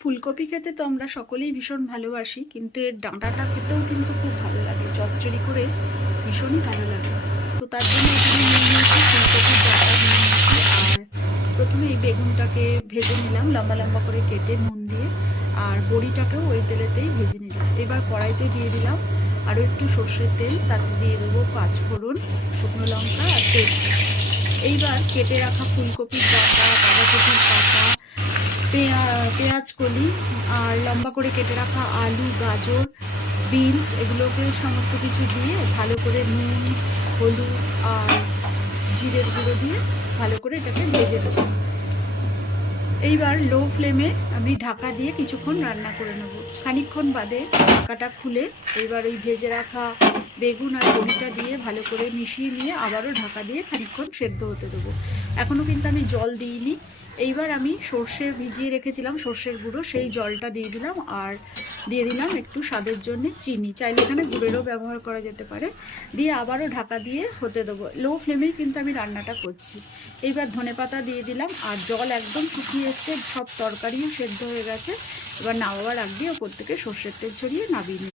ফুলকপি খেতে তো আমরা সকলেই ভীষণ ভালোবাসি, কিন্তু এর ডাঁটাটা খেতেও কিন্তু খুব ভালো লাগে, চচ্চড়ি করে ভীষণই ভালো লাগে। তো তার জন্য এখানে নিয়ে নিয়েছি ফুলকপির ডাঁটা নিয়ে নিয়েছি। আর প্রথমে এই বেগুনটাকে ভেজে নিলাম লম্বা লম্বা করে কেটে নুন দিয়ে, আর বড়িটাকেও ওই তেলেতেই ভেজে নিলাম। এবার কড়াইতে দিয়ে দিলাম আরও একটু সর্ষের তেল, তাতে দিয়ে দেবো 5 ফোড়ন, শুকনো লঙ্কা আর তেজপাতা। এইবার কেটে রাখা ফুলকপির ডাঁটা, বাঁধাকপির পাতা, পেঁয়াজ কলি আর লম্বা করে কেটে রাখা আলু, গাজর, বিনস, এগুলোকে সমস্ত কিছু দিয়ে ভালো করে নুন, হলুদ আর জিরের গুঁড়ো দিয়ে ভালো করে এটাকে ভেজে দেবো। এইবার লো ফ্লেমে আমি ঢাকা দিয়ে কিছুক্ষণ রান্না করে নেব। খানিকক্ষণ বাদে ঢাকাটা খুলে এইবার ওই ভেজে রাখা বেগুন আর বড়িটা দিয়ে ভালো করে মিশিয়ে নিয়ে আবারও ঢাকা দিয়ে খানিকক্ষণ সেদ্ধ হতে দেবো। এখনও কিন্তু আমি জল দিইনি। এইবার আমি সর্ষে ভিজিয়ে রেখেছিলাম, সর্ষের গুঁড়ো, সেই জলটা দিয়ে দিলাম। আর দিয়ে দিলাম একটু স্বাদের জন্য চিনি, চাইলে এখানে গুড়েরও ব্যবহার করা যেতে পারে। দিয়ে আবারও ঢাকা দিয়ে হতে দেবো। লো ফ্লেমেই কিন্তু আমি রান্নাটা করছি। এইবার ধনেপাতা দিয়ে দিলাম, আর জল একদম শুকিয়ে এসছে, সব তরকারিও সেদ্ধ হয়ে গেছে। এবার নামাবার আগে ওপর থেকে সর্ষের তেল ছড়িয়ে নামিয়ে